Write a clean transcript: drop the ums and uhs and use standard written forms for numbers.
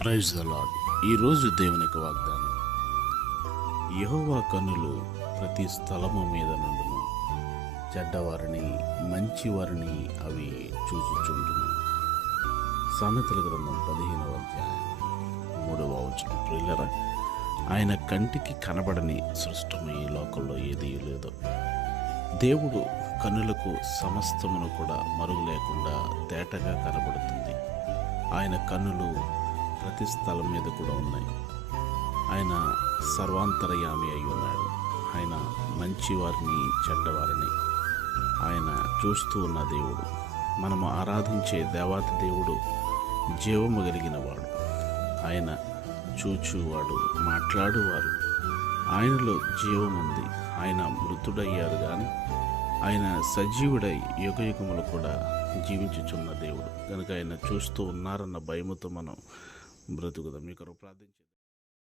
Praise the lord. ఈరోజు దేవునికి వాగ్దానం. యెహోవా కన్నులు ప్రతి స్థలము మీద నుండును, చెడ్డవారిని మంచివారిని అవి చూచుచుండును. సామెతల గ్రంథం 15వ అధ్యాయం 3వ వచనం. ప్రియులారా, ఆయన కంటికి కనబడని సృష్టము ఈ లోకంలో ఏదీ లేదు. దేవుడు కన్నులకు సమస్తమును కూడా మరుగు లేకుండా తేటగా కనబడుతుంది. ఆయన కన్నులు ప్రతి స్థలం మీద కూడా ఉన్నాయి. ఆయన సర్వాంతరయామి అయి ఉన్నాడు. ఆయన మంచివారిని చెడ్డవారిని ఆయన చూస్తూ ఉన్న దేవుడు. మనము ఆరాధించే దేవాతి దేవుడు జీవము కలిగిన వాడు. ఆయన చూచువాడు, మాట్లాడువారు. ఆయనలో జీవముంది. ఆయన మృతుడయ్యారు కానీ ఆయన సజీవుడై యుగయుగములు కూడా జీవించుచున్న దేవుడు కనుక ఆయన చూస్తూ ఉన్నారన్న భయముతో మనం బ్రతుకుదాం. మీకు ప్రార్థించే